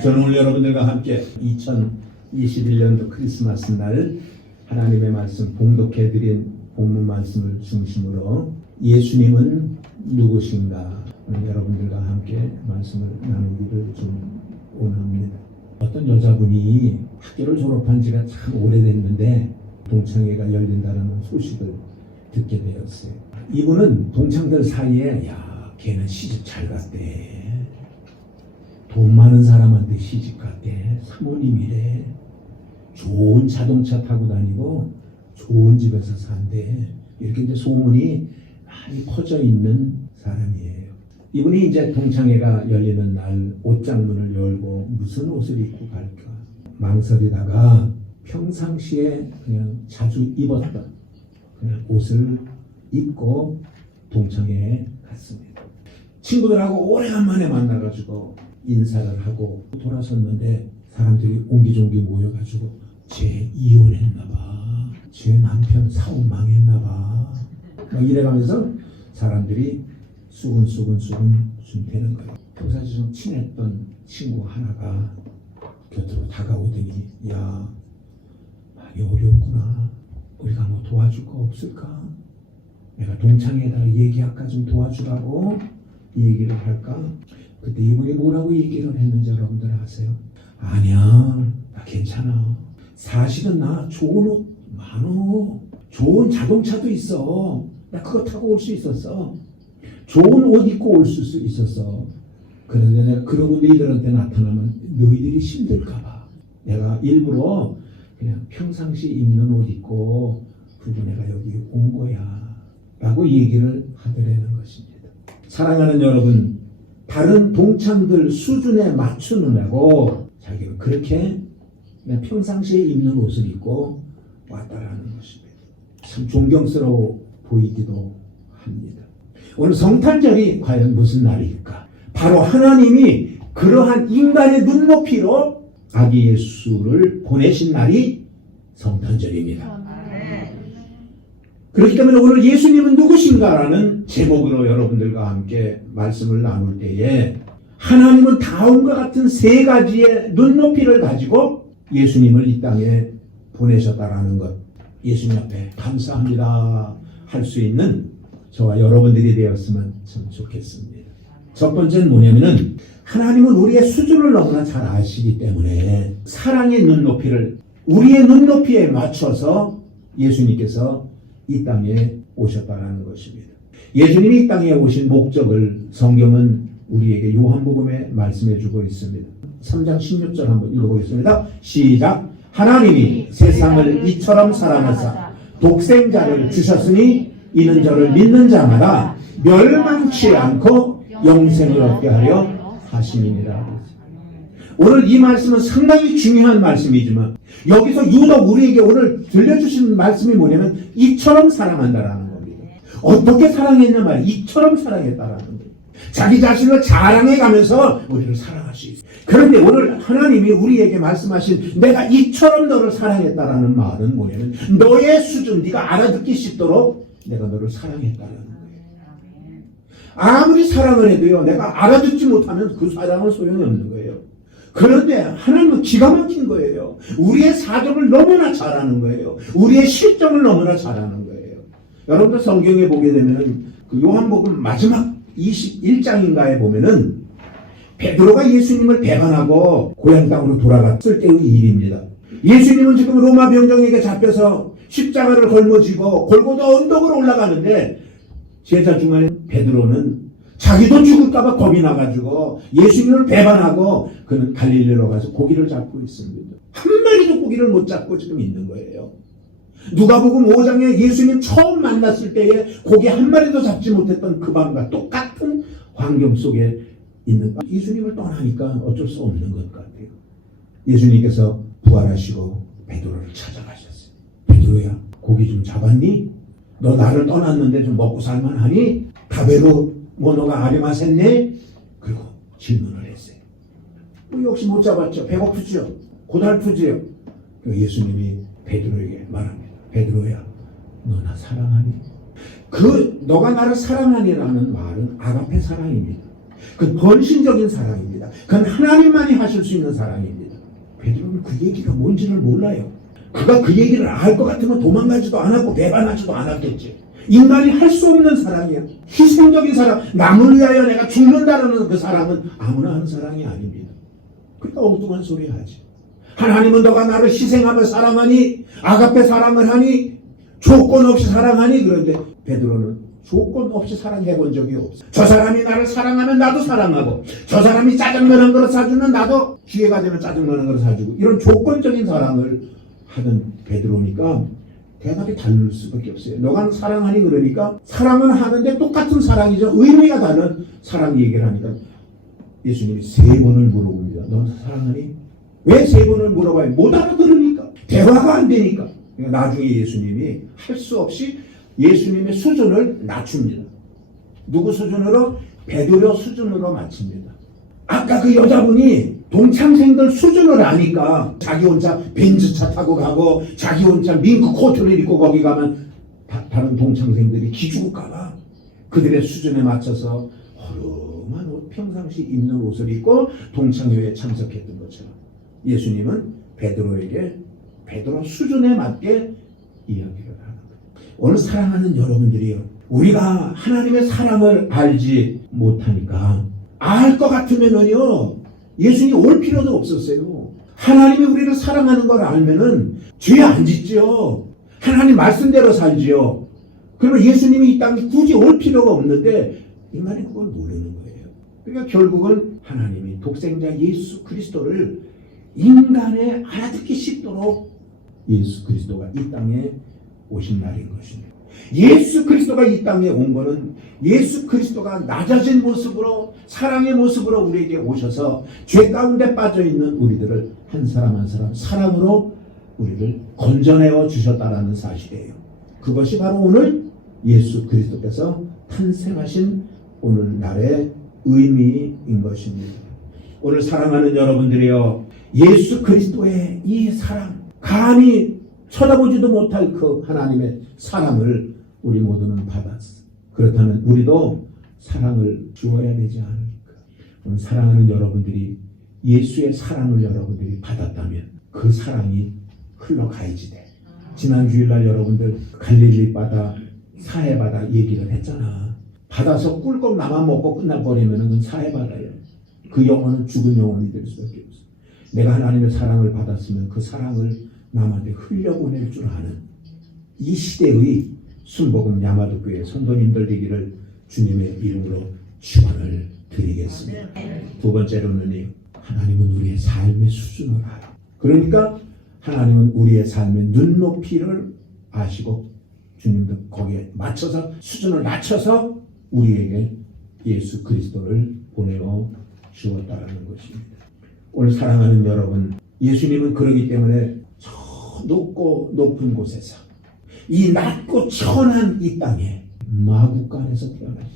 저는 오늘 여러분들과 함께 2021년도 크리스마스 날 하나님의 말씀 봉독해드린 본문 말씀을 중심으로 예수님은 누구신가, 오늘 여러분들과 함께 말씀을 나누기를 좀 원합니다. 어떤 여자분이 학교를 졸업한 지가 참 오래됐는데 동창회가 열린다는 소식을 듣게 되었어요. 이분은 동창들 사이에 걔는 시집 잘 갔대, 돈 많은 사람한테 시집 갔대, 사모님이래, 좋은 자동차 타고 다니고 좋은 집에서 산대, 이렇게 이제 소문이 많이 퍼져 있는 사람이에요. 이분이 이제 동창회가 열리는 날 옷장문을 열고 무슨 옷을 입고 갈까 망설이다가 평상시에 그냥 자주 입었던 그냥 옷을 입고 동창회에 갔습니다. 친구들하고 오래간만에 만나가지고 인사를 하고 돌아섰는데 사람들이 옹기종기 모여가지고 쟤 이혼했나봐, 쟤 남편 사업 망했나봐 막 이래가면서 사람들이 수근수근 되는 거예요. 평상시 좀 친했던 친구 하나가 곁으로 다가오더니 야, 많이 어렵구나, 우리가 뭐 도와줄 거 없을까? 내가 동창회에다가 얘기할까, 좀 도와주라고 얘기를 할까? 그때 이분이 뭐라고 얘기를 했는지 여러분들 아세요? 아니야, 나 괜찮아. 사실은 나 좋은 옷 많어. 좋은 자동차도 있어. 나 그거 타고 올 수 있었어. 좋은 옷 입고 올 수 있었어. 그런데 내가 그러고 너희들한테 나타나면 너희들이 힘들까봐 내가 일부러 그냥 평상시 입는 옷 입고 그리고 내가 여기 온 거야 라고 얘기를 하더라는 것입니다. 사랑하는 여러분, 다른 동창들 수준에 맞추느라고 자기는 그렇게 그냥 평상시에 입는 옷을 입고 왔다라는 것입니다. 참 존경스러워 보이기도 합니다. 오늘 성탄절이 과연 무슨 날일까? 바로 하나님이 그러한 인간의 눈높이로 아기 예수를 보내신 날이 성탄절입니다. 그렇기 때문에 오늘 예수님은 누구신가라는 제목으로 여러분들과 함께 말씀을 나눌 때에 하나님은 다음과 같은 세 가지의 눈높이를 가지고 예수님을 이 땅에 보내셨다라는 것, 예수님 앞에 감사합니다 할 수 있는 저와 여러분들이 되었으면 참 좋겠습니다. 첫 번째는 뭐냐면은 하나님은 우리의 수준을 너무나 잘 아시기 때문에 사랑의 눈높이를 우리의 눈높이에 맞춰서 예수님께서 이 땅에 오셨다라는 것입니다. 예수님이 이 땅에 오신 목적을 성경은 우리에게 요한복음에 말씀해 주고 있습니다. 3장 16절 한번 읽어보겠습니다. 시작. 하나님이 세상을 이처럼 사랑하사 독생자를 주셨으니 이는 저를 믿는 자마다 멸망치 않고 영생을 얻게 하려 하심이니라. 오늘 이 말씀은 상당히 중요한 말씀이지만 여기서 유독 우리에게 오늘 들려주신 말씀이 뭐냐면 이처럼 사랑한다라는 겁니다. 어떻게 사랑했냐 말이야. 이처럼 사랑했다라는 거예요. 자기 자신을 자랑해가면서 우리를 사랑할 수 있어요. 그런데 오늘 하나님이 우리에게 말씀하신 내가 이처럼 너를 사랑했다라는 말은 뭐냐면 너의 수준, 네가 알아듣기 쉽도록 내가 너를 사랑했다라는 거예요. 아무리 사랑을 해도요, 내가 알아듣지 못하면 그 사랑은 소용이 없는 거예요. 그런데 하나님은 기가 막힌 거예요. 우리의 사정을 너무나 잘 아는 거예요. 우리의 실정을 너무나 잘 아는 거예요. 여러분들 성경에 보게 되면은 그 요한복음 마지막 21장인가에 보면은 베드로가 예수님을 배반하고 고향 땅으로 돌아갔을 때의 일입니다. 예수님은 지금 로마 병정에게 잡혀서 십자가를 걸머쥐고 골고다 언덕으로 올라가는데 제자 중에 베드로는 자기도 죽을까봐 겁이 나가지고 예수님을 배반하고 그는 갈릴리로 가서 고기를 잡고 있습니다. 한 마리도 고기를 못 잡고 지금 있는 거예요. 누가복음 5장에 예수님 처음 만났을 때에 고기 한 마리도 잡지 못했던 그 밤과 똑같은 환경 속에 있는 예수님을 떠나니까 어쩔 수 없는 것 같아요. 예수님께서 부활하시고 베드로를 찾아가셨어요. 베드로야, 고기 좀 잡았니? 너 나를 떠났는데 좀 먹고 살만하니? 가베로 뭐 너가 아리마셴네? 그리고 질문을 했어요. 역시 못 잡았죠. 배고프죠. 고달프지요. 예수님이 베드로에게 말합니다. 베드로야, 너 나 사랑하니? 그 너가 나를 사랑하니라는 말은 아가페 사랑입니다. 그건 헌신적인 사랑입니다. 그건 하나님만이 하실 수 있는 사랑입니다. 베드로는 그 얘기가 뭔지를 몰라요. 그가 그 얘기를 알 것 같으면 도망가지도 않았고 배반하지도 않았겠지. 인간이 할 수 없는 사랑이야. 희생적인 사랑, 남을 위하여 내가 죽는다는 그 사랑은 아무나 하는 사랑이 아닙니다. 그러니까 엉뚱한 소리 하지. 하나님은 너가 나를 희생하며 사랑하니, 아가페 사랑을 하니, 조건 없이 사랑하니. 그런데 베드로는 조건 없이 사랑해 본 적이 없어. 저 사람이 나를 사랑하면 나도 사랑하고, 저 사람이 짜장면 한 그릇 사주면 나도 기회가 되면 짜장면 한 그릇 사주고, 이런 조건적인 사랑을 하던 베드로니까 대답이 다를 수밖에 없어요. 너가 사랑하니 그러니까 사랑은 하는데 똑같은 사랑이죠. 의미가 다른 사랑 얘기를 하니까 예수님이 3번을 물어봅니다. 너 사랑하니? 왜 3번을 물어봐요? 못 알아들으니까. 대화가 안 되니까. 그러니까 나중에 예수님이 할 수 없이 예수님의 수준을 낮춥니다. 누구 수준으로? 베드로 수준으로 맞춥니다. 아까 그 여자분이 동창생들 수준을 아니까 자기 혼자 벤츠차 타고 가고 자기 혼자 밍크 코트를 입고 거기 가면 다른 동창생들이 기죽을까봐 그들의 수준에 맞춰서 허름한 옷, 평상시 입는 옷을 입고 동창회에 참석했던 것처럼 예수님은 베드로에게 베드로 수준에 맞게 이야기를 하는 거예요. 오늘 사랑하는 여러분들이요, 우리가 하나님의 사랑을 알지 못하니까 알 것 같으면은요 예수님이 올 필요도 없었어요. 하나님이 우리를 사랑하는 걸 알면은 죄 안 짓죠. 하나님 말씀대로 살지요. 그러면 예수님이 이 땅에 굳이 올 필요가 없는데 인간이 그걸 모르는 거예요. 그러니까 결국은 하나님이 독생자 예수 그리스도를 인간에 알아듣기 쉽도록 예수 그리스도가 이 땅에 오신 날인 것입니다. 예수 그리스도가 이 땅에 온 것은 예수 그리스도가 낮아진 모습으로 사랑의 모습으로 우리에게 오셔서 죄 가운데 빠져있는 우리들을 한 사람 한 사람 사랑으로 우리를 건져내어 주셨다라는 사실이에요. 그것이 바로 오늘 예수 그리스도께서 탄생하신 오늘날의 의미인 것입니다. 오늘 사랑하는 여러분들이여, 예수 그리스도의 이 사랑, 감히 쳐다보지도 못할 그 하나님의 사랑을 우리 모두는 받았어. 그렇다면 우리도 사랑을 주어야 되지 않을까? 오늘 사랑하는 여러분들이 예수의 사랑을 여러분들이 받았다면 그 사랑이 흘러가야지 돼. 지난 주일날 여러분들 갈릴리 바다, 사해 바다 얘기를 했잖아. 받아서 꿀꺽 나만 먹고 끝나버리면 그건 사해 바다예요. 그 영혼은 죽은 영혼이 될 수밖에 없어. 내가 하나님의 사랑을 받았으면 그 사랑을 남한테 흘려보낼 줄 아는 이 시대의 순복음 야마도교회 성도님들 되기를 주님의 이름으로 축원을 드리겠습니다. 두 번째로는 하나님은 우리의 삶의 수준을 알아. 그러니까 하나님은 우리의 삶의 눈높이를 아시고 주님도 거기에 맞춰서 수준을 낮춰서 우리에게 예수 그리스도를 보내어 주었다라는 것입니다. 오늘 사랑하는 여러분, 예수님은 그러기 때문에 저 높고 높은 곳에서 이 낮고 천한 이 땅에 마구간에서 태어나셨어요.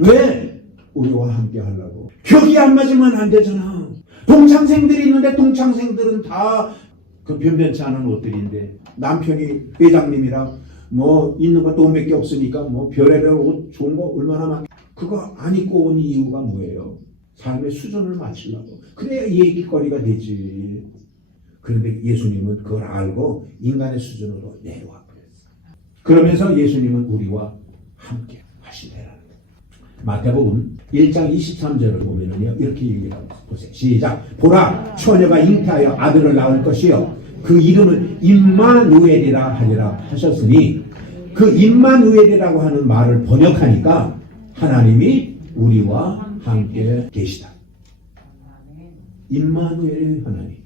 왜? 우리와 함께 하려고. 격이 안 맞으면 안 되잖아. 동창생들이 있는데 동창생들은 다 그 변변치 않은 옷들인데 남편이 회장님이라 뭐 있는 거 돈밖에 없으니까 뭐 별의별 옷 좋은 거 얼마나 많. 그거 안 입고 온 이유가 뭐예요? 삶의 수준을 맞추려고. 그래야 얘기거리가 되지. 그런데 예수님은 그걸 알고 인간의 수준으로 내려와 버렸어요. 그러면서 예수님은 우리와 함께 하시더라는 거예요. 마태복음 1장 23절을 보면은요, 이렇게 얘기하고 보세요. 시작. 보라, 처녀가 잉태하여 아들을 낳을 것이요 그 이름을 임마누엘이라 하리라 하셨으니, 그 임마누엘이라고 하는 말을 번역하니까 하나님이 우리와 함께 계시다. 임마누엘의 하나님,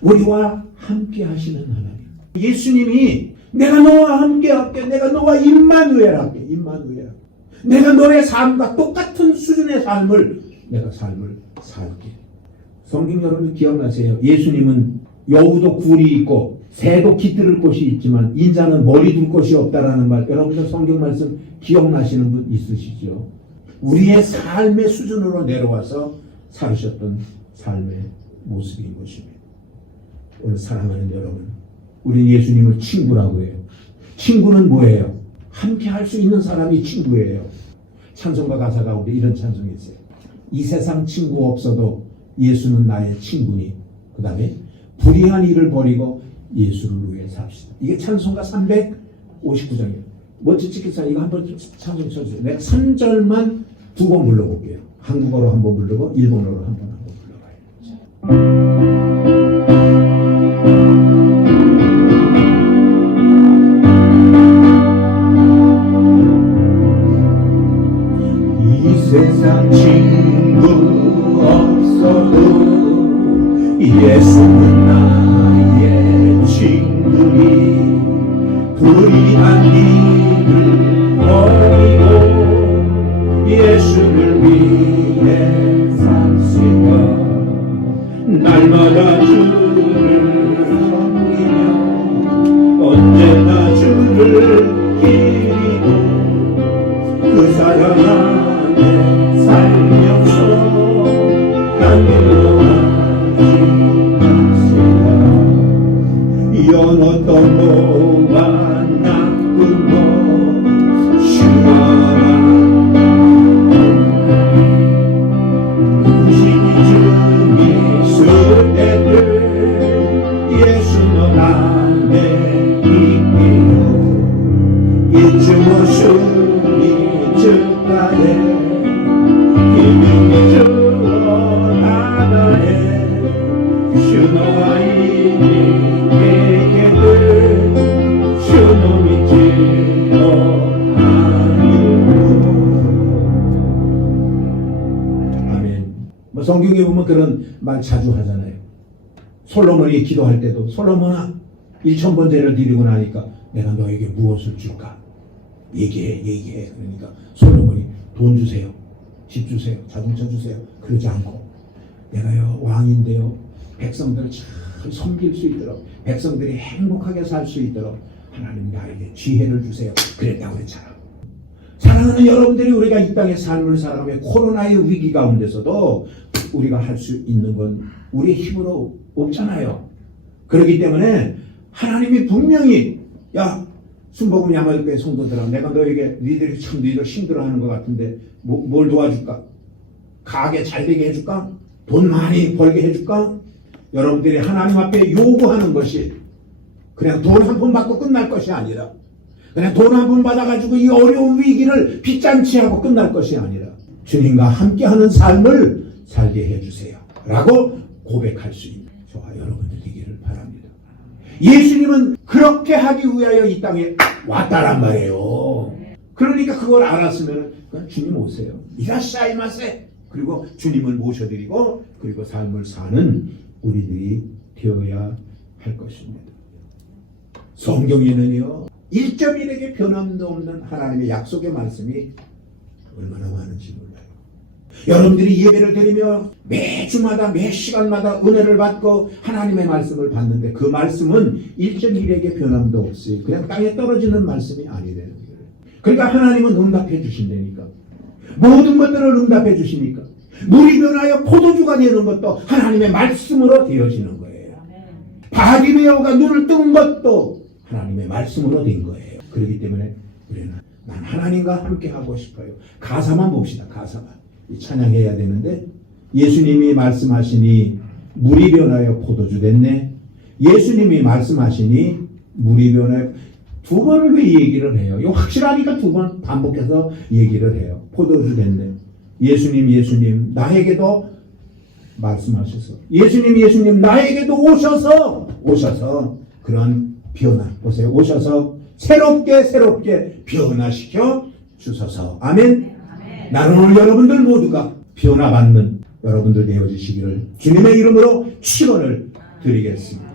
우리와 함께 하시는 하나님. 예수님이 내가 너와 함께 할게, 내가 너와 임마누엘 할게, 임마누엘 할게. 내가 너의 삶과 똑같은 수준의 삶을 내가 삶을 살게. 성경 여러분 기억나세요? 예수님은 여우도 굴이 있고 새도 깃들을 곳이 있지만 인자는 머리 둘 곳이 없다라는 말, 여러분들 성경 말씀 기억나시는 분 있으시죠? 우리의 삶의 수준으로 내려와서 살으셨던 삶의 모습인 것입니다. 오늘 사랑하는 여러분, 우리 예수님을 친구라고 해요. 친구는 뭐예요? 함께 할 수 있는 사람이 친구예요. 찬송가 가사 가운데 이런 찬송이 있어요. 이 세상 친구 없어도 예수는 나의 친구니. 그 다음에 불의한 일을 버리고 예수를 위해 삽시다. 이게 찬송가 359장이에요. 멋지 찍겠어요. 이거 한번 찬송 쳐주세요. 내가 3절만 2번 불러볼게요. 한국어로 한번 부르고 일본어로 한번 불러봐요. 세상 친구 없어도 예수는 나의 친구니. 불의한 일을 버리고 예수를 위해 삽시다. 날마다 주를 섬기며 언제나 주를 기리고 그 사랑아 살면서 간구하지 맙시다. 연어떤 뭐가 나쁜 것 쉬워라. 구신이 주니 있을 때들 예수는 안에 있기로 잊지 못으니 즉가에 성경에 보면 그런 말 자주 하잖아요. 솔로몬이 기도할 때도 솔로몬아 1,000번 제를 드리고 나니까 내가 너에게 무엇을 줄까? 얘기해. 그러니까 솔로몬이 돈 주세요. 집 주세요. 자동차 주세요. 그러지 않고 내가요 왕인데요 백성들을 잘 섬길 수 있도록 백성들이 행복하게 살 수 있도록 하나님 나에게 지혜를 주세요. 그랬다고 그랬잖아. 사랑하는 여러분들이 우리가 이 땅의 삶을 살아가며 코로나의 위기 가운데서도 우리가 할 수 있는 건 우리의 힘으로 없잖아요. 그렇기 때문에 하나님이 분명히 야 순복음 야마교회 성도들아 내가 너희들 힘들어하는 것 같은데 뭘 도와줄까? 가게 잘 되게 해줄까? 돈 많이 벌게 해줄까? 여러분들이 하나님 앞에 요구하는 것이 그냥 돈 한 푼 받고 끝날 것이 아니라 그냥 돈 한 푼 받아가지고 이 어려운 위기를 빚잔치하고 끝날 것이 아니라 주님과 함께하는 삶을 살게 해주세요 라고 고백할 수 있는 저와 여러분들 되기를 바랍니다. 예수님은 그렇게 하기 위하여 이 땅에 왔다란 말이에요. 그러니까 그걸 알았으면 주님 오세요. 이라샤이마세. 그리고 주님을 모셔드리고 그리고 삶을 사는 우리들이 되어야 할 것입니다. 성경에는요 1.1에게 변함도 없는 하나님의 약속의 말씀이 얼마나 많은지 몰라요. 여러분들이 예배를 드리며 매주마다 매 시간마다 은혜를 받고 하나님의 말씀을 받는데 그 말씀은 1.1에게 변함도 없이 그냥 땅에 떨어지는 말씀이 아니라는 거예요. 그러니까 하나님은 응답해 주신다니까. 모든 것들을 응답해 주시니까 물이 변하여 포도주가 되는 것도 하나님의 말씀으로 되어지는 거예요. 바디메오가 눈을 뜬 것도 하나님의 말씀으로 된 거예요. 그렇기 때문에 우리는 난 하나님과 함께 하고 싶어요. 가사만 봅시다. 가사만. 찬양해야 되는데 예수님이 말씀하시니 물이 변하여 포도주 됐네. 예수님이 말씀하시니 물이 변하여 두 번을 왜 얘기를 해요? 이거 확실하니까 두 번 반복해서 얘기를 해요. 포도주 됐네. 예수님 나에게도 말씀하셔서 예수님 나에게도 오셔서 그런 변화 보세요. 오셔서 새롭게 변화시켜 주소서. 아멘. 나는 오늘 여러분들 모두가 변화받는 여러분들 되어주시기를 주님의 이름으로 축원을 드리겠습니다.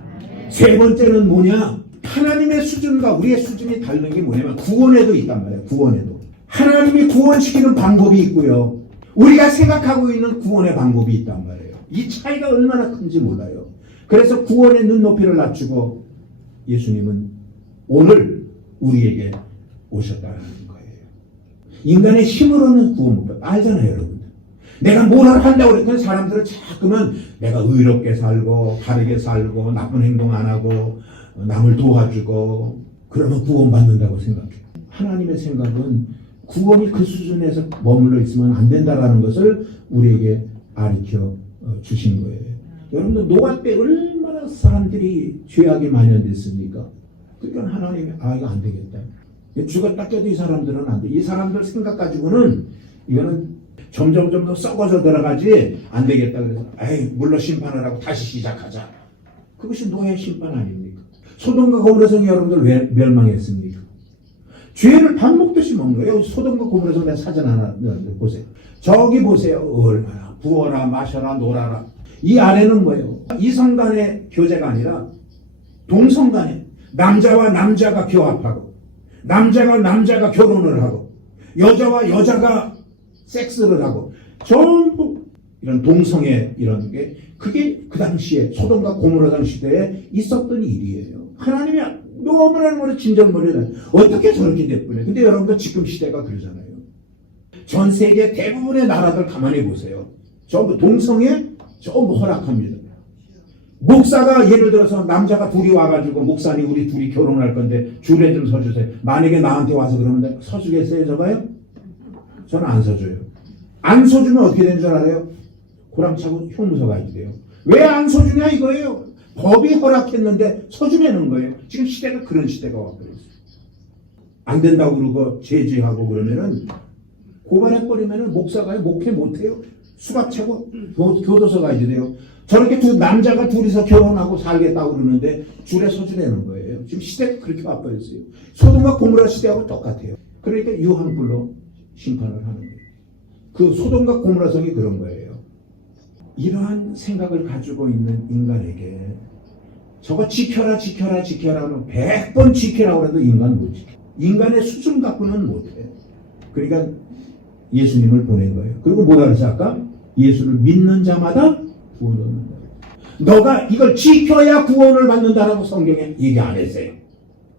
세 번째는 뭐냐? 하나님의 수준과 우리의 수준이 다른 게 뭐냐면 구원에도 있단 말이에요. 구원에도 하나님이 구원시키는 방법이 있고요, 우리가 생각하고 있는 구원의 방법이 있단 말이에요. 이 차이가 얼마나 큰지 몰라요. 그래서 구원의 눈높이를 낮추고 예수님은 오늘 우리에게 오셨다는 거예요. 인간의 힘으로는 구원 못 받아요. 알잖아요, 여러분. 내가 뭘 한다고 그랬더니 사람들은 자꾸만 내가 의롭게 살고 바르게 살고 나쁜 행동 안 하고 남을 도와주고 그러면 구원받는다고 생각해요. 하나님의 생각은 구원이 그 수준에서 머물러 있으면 안 된다라는 것을 우리에게 가르쳐 주신 거예요. 여러분들 노아 때 얼마나 사람들이 죄악이 만연됐습니까? 그러니까 하나님이 이거 안 되겠다. 죽었다 깨도 이 사람들은 안 돼. 이 사람들 생각 가지고는 이거는 점점 더 썩어져 들어가지 안 되겠다. 그래서 물로 심판을 하고 다시 시작하자. 그것이 노아의 심판 아닙니까? 소돔과 고모라 성이 여러분들 왜 멸망했습니까? 죄를 밥 먹듯이 먹는 거예요. 소돔과 고모라 성의 사전 하나 보세요. 저기 보세요. 얼마나 부어라 마셔라 놀아라. 이 안에는 뭐예요? 이성 간의 교제가 아니라 동성 간에 남자와 남자가 교합하고 남자가 남자가 결혼을 하고 여자와 여자가 섹스를 하고 전부 이런 동성애 이런 게 그게 그 당시에 소돔과 고모라 시대에 있었던 일이에요. 하나님이 너무나 진절머리를 어떻게 저렇게 됐구나. 근데 여러분들 지금 시대가 그러잖아요. 전 세계 대부분의 나라들 가만히 보세요. 전부 동성애 전부 허락합니다. 목사가 예를 들어서 남자가 둘이 와가지고 목사님 우리 둘이 결혼할 건데 줄에 좀 서주세요. 만약에 나한테 와서 그러는데 서주겠어요 저봐요? 저는 안 서줘요. 안 서주면 어떻게 되는 줄 알아요? 고랑차고 형무소 가야 돼요. 왜 안 서주냐 이거예요. 법이 허락했는데 서주려는 거예요. 지금 시대가 그런 시대가 와버렸어요. 안 된다고 그러고 제지하고 그러면은 고발해버리면은 목사가 목회 못해요. 수갑 차고 교도소 가야 돼요. 저렇게 남자가 둘이서 결혼하고 살겠다고 그러는데 줄에 서주려는 거예요. 지금 시대가 그렇게 와버렸어요. 소돔과 고모라 시대하고 똑같아요. 그러니까 유황불로 심판을 하는 거예요. 그 소돔과 고모라 성이 그런 거예요. 이러한 생각을 가지고 있는 인간에게 저거 지켜라 하면 100번 지키라고 해도 인간 못 지켜. 인간의 수준 갖고는 못해. 그러니까 예수님을 보낸 거예요. 그리고 뭐라 그랬어 아까? 예수를 믿는 자마다 구원을 얻는다. 너가 이걸 지켜야 구원을 받는다라고 성경에 얘기 안 했어요.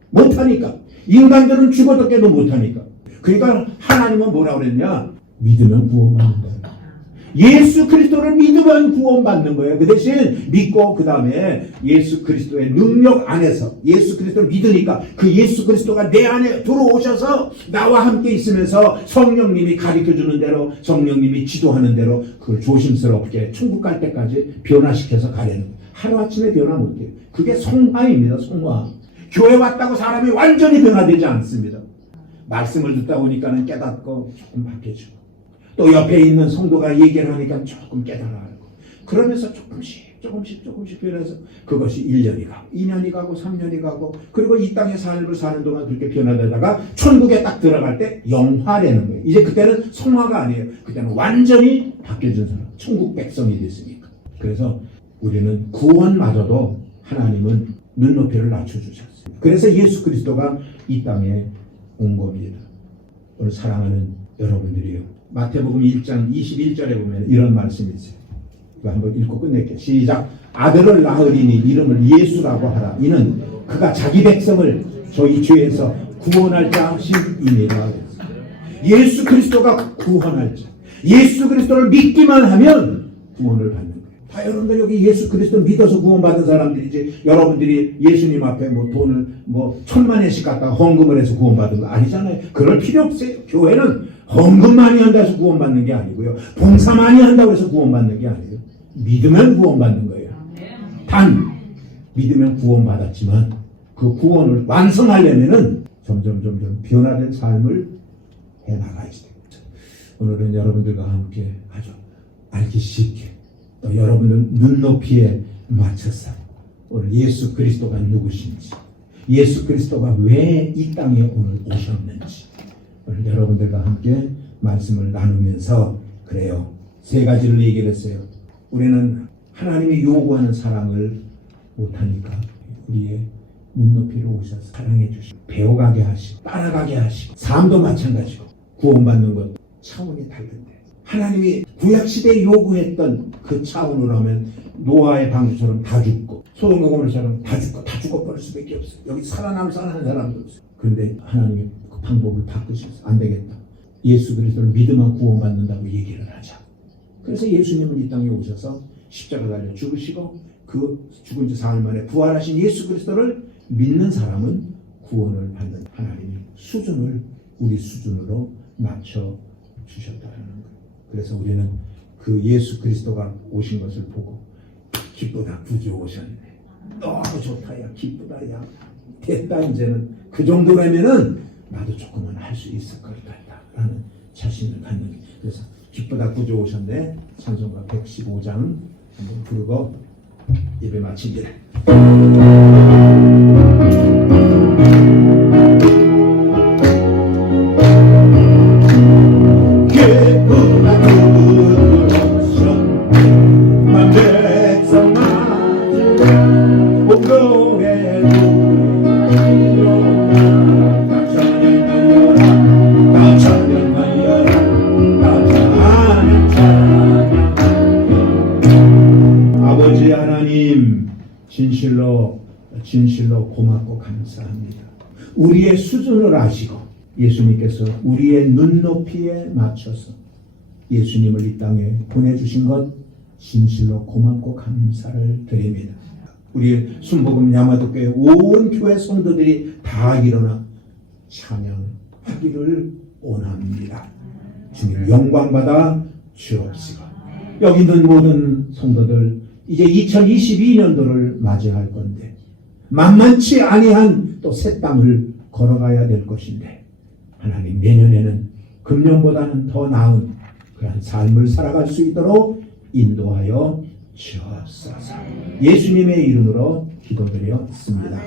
못하니까. 인간들은 죽어도 깨도 못하니까. 그러니까 하나님은 뭐라 그랬냐? 믿으면 구원받는다. 예수 그리스도를 믿으면 구원받는 거예요. 그 대신 믿고 그 다음에 예수 그리스도의 능력 안에서 예수 그리스도를 믿으니까 그 예수 그리스도가 내 안에 들어오셔서 나와 함께 있으면서 성령님이 가르쳐주는 대로 성령님이 지도하는 대로 그걸 조심스럽게 천국 갈 때까지 변화시켜서 가려는 거예요. 하루아침에 변화 못해요. 그게 성화입니다. 성화. 교회 왔다고 사람이 완전히 변화되지 않습니다. 말씀을 듣다 보니까는 깨닫고 조금 바뀌어지고 또 옆에 있는 성도가 얘기를 하니까 조금 깨달아알고 그러면서 조금씩 변해서 그것이 1년이 가고 2년이 가고 3년이 가고 그리고 이 땅의 삶을 사는 동안 그렇게 변화되다가 천국에 딱 들어갈 때 영화라는 거예요. 이제 그때는 성화가 아니에요. 그때는 완전히 바뀌어진 사람, 천국 백성이 됐으니까. 그래서 우리는 구원마저도 하나님은 눈높이를 낮춰주셨어요. 그래서 예수 그리스도가 이 땅에 온 겁니다. 오늘 사랑하는 여러분들이요. 마태복음 1장 21절에 보면 이런 말씀이 있어요. 이거 한번 읽고 끝낼게요. 시작. 아들을 낳으리니 이름을 예수라고 하라. 이는 그가 자기 백성을 저희 죄에서 구원할 자심이니라. 예수 그리스도가 구원할 자. 예수 그리스도를 믿기만 하면 구원을 받는 거예요. 다 여러분들 여기 예수 그리스도 믿어서 구원받은 사람들이지 여러분들이 예수님 앞에 돈을 1,000,000원씩 갖다가 헌금을 해서 구원받은 거 아니잖아요. 그럴 필요 없어요. 교회는 헌금 많이 한다고 해서 구원받는 게 아니고요. 봉사 많이 한다고 해서 구원받는 게 아니에요. 믿으면 구원받는 거예요. 단 믿으면 구원받았지만 그 구원을 완성하려면은 점점 변화된 삶을 해나가야지 됩니다. 오늘은 여러분들과 함께 아주 알기 쉽게 또 여러분들 눈높이에 맞춰서 오늘 예수 그리스도가 누구신지 예수 그리스도가 왜 이 땅에 오늘 오셨는지 오늘 여러분들과 함께 말씀을 나누면서 그래요. 3가지를 얘기를 했어요. 우리는 하나님이 요구하는 사랑을 못하니까 우리의 눈높이로 오셔서 사랑해 주시고 배워가게 하시고 따라가게 하시고 삶도 마찬가지고 구원받는 것 차원이 다른데 하나님이 구약시대에 요구했던 그 차원으로 하면 노아의 방주처럼 다 죽고 소돔과 고모라처럼 다 죽어버릴 수밖에 없어요. 여기 살아남을 사는 사람도 없어요. 그런데 하나님이 그 방법을 바꾸셔서 안 되겠다. 예수 그리스도를 믿으면 구원받는다고 얘기를 하자. 그래서 예수님은 이 땅에 오셔서 십자가 달려 죽으시고 그 죽은 지 사흘 만에 부활하신 예수 그리스도를 믿는 사람은 구원을 받는 하나님의 수준을 우리 수준으로 맞춰 주셨다는 거예요. 그래서 우리는 그 예수 그리스도가 오신 것을 보고 기쁘다, 구주 오셨네. 너무 좋다, 야, 기쁘다, 야. 됐다, 이제는. 그 정도라면은 나도 조금은 할 수 있을 것 같다. 라는 자신을 갖는 게. 그래서 기쁘다, 구주 오셨네. 찬송가 115장 한번 부르고 예배 마칩니다. 아버지 하나님, 진실로 고맙고 감사합니다. 우리의 수준을 아시고 예수님께서 우리의 눈높이에 맞춰서 예수님을 이 땅에 보내주신 것 진실로 고맙고 감사를 드립니다. 우리 순복음 야마도교회 온 교회 성도들이 다 일어나 찬양하기를 원합니다. 주님 영광받아 주옵시고, 여기 있는 모든 성도들 이제 2022년도를 맞이할 건데 만만치 아니한 또 새 땅을 걸어가야 될 것인데, 하나님 내년에는 금년보다는 더 나은 그런 삶을 살아갈 수 있도록 인도하여 주옵소서. 예수님의 이름으로 기도드렸습니다.